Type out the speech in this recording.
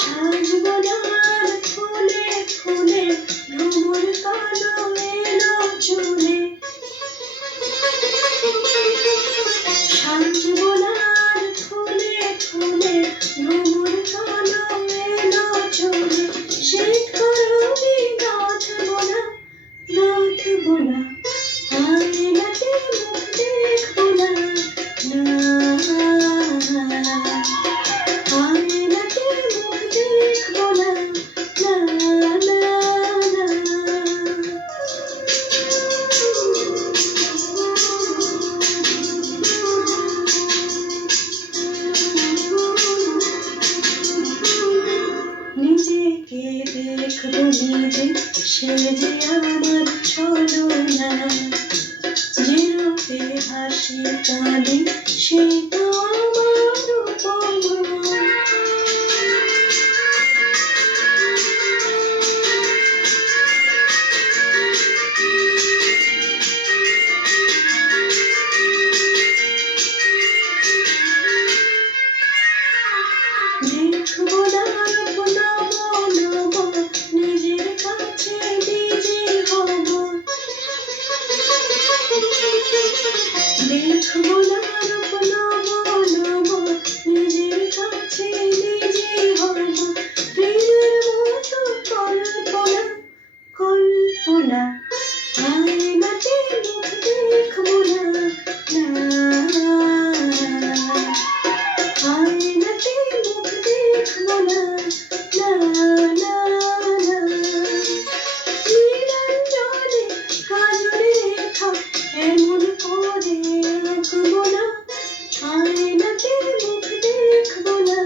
সাজবো না আর ফুলে ফুলে ভ্রমর কালো এলো চুলে। সাজবো না আর ফুলে ফুলে ভ্রমর কালো এলো চুলে। সেই করবি গাঁথবো না গাঁথবো না, আয়নাতে মুখ দেখবো না, আয়নাতে মুখ দেখবো না, নিজেকে দেখবো নিজে সেজে আমার ছলনা। যে রূপে হাসি কাঁদি সে তো আমার উপমা। দেখবো না বলবো নিজের কাছে নিজে হব। দেখবো না বলবো নিজের কাছে নিজে হব। প্রেমের মতো কল্পনা কল্পনা, আয়নাতে মুখ দেখবো না, আয়নাতে মুখ দেখবো না, নিরঞ্জনে কাজলে রেখা এমন করে আঁকবো না, আয়নাতে মুখ দেখবো না,